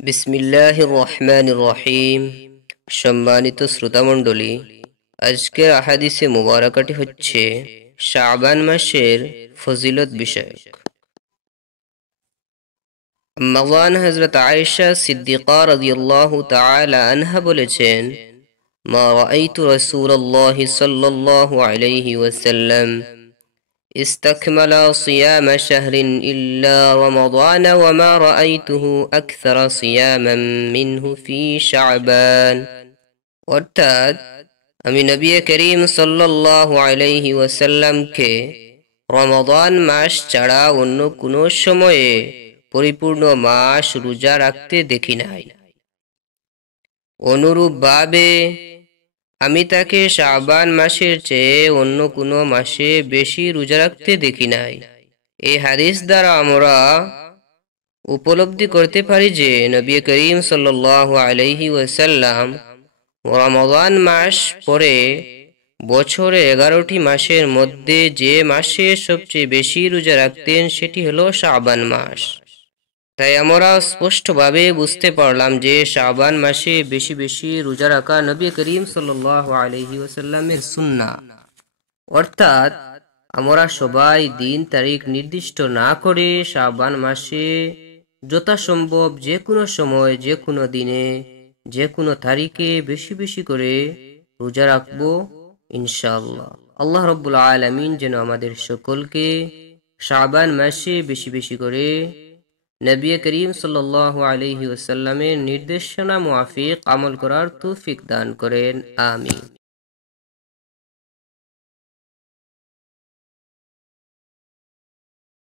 বিসমিল্লাহির রহমানির রহিম। সম্মানিত শ্রোতামণ্ডলী, আজকের আহাদিসে মুবারাকাটি হচ্ছে শাবান মাসের ফজিলত বিষয়ক। আম্মাজান হযরত আয়েশা সিদ্দিকা রাদিয়াল্লাহু তাআলা আনহা বলেছেন, মা রাআইতু রাসূলুল্লাহি সাল্লাল্লাহু আলাইহি ওয়াসাল্লাম استكمل صيام شهر إلا رمضان وما رأيته أكثر صياما منه في شعبان। অর্থাৎ আমি নবী করিম সাল্লাল্লাহু আলাইহি ওয়াসাল্লামকে রমাদান মাস ছাড়া অন্য কোনো সময়ে পরিপূর্ণ মাস রোজা রাখতে দেখি নাই। অনুরূপভাবে আমি তাকে শাবান মাসের চেয়ে অন্য কোনো মাসে বেশি রোজা রাখতে দেখি নাই। এই হাদিস দ্বারা আমরা উপলব্ধি করতে পারি যে নবী করিম সাল্লাল্লাহু আলাইহি ওয়াসাল্লাম রমাদান মাস পরে বছরে 11টি মাসের মধ্যে যে মাসে সবচেয়ে বেশি রোজা রাখতেন সেটি হলো শাবান মাস। তাই আমরা স্পষ্টভাবে বুঝতে পারলাম যে শাবান মাসে বেশি বেশি রোজা রাখা নবী করিম সাল্লাল্লাহু আলাইহি ওয়াসাল্লামের সুন্নাহ। অর্থাৎ আমরা সবাই দিন তারিখ নির্দিষ্ট না করে শাবান মাসে যথাসম্ভব যে কোনো সময়, যে কোনো দিনে, যে কোনো তারিখে বেশি বেশি করে রোজা রাখবো ইনশাআল্লাহ। আল্লাহ রাব্বুল আলামিন যেন আমাদের সকলকে শাবান মাসে বেশি বেশি করে নবী করিম সাল্লাল্লাহু আলাইহি ওয়াসাল্লামের নির্দেশনা মুআফিক আমল করার তৌফিক দান করেন। আমিন।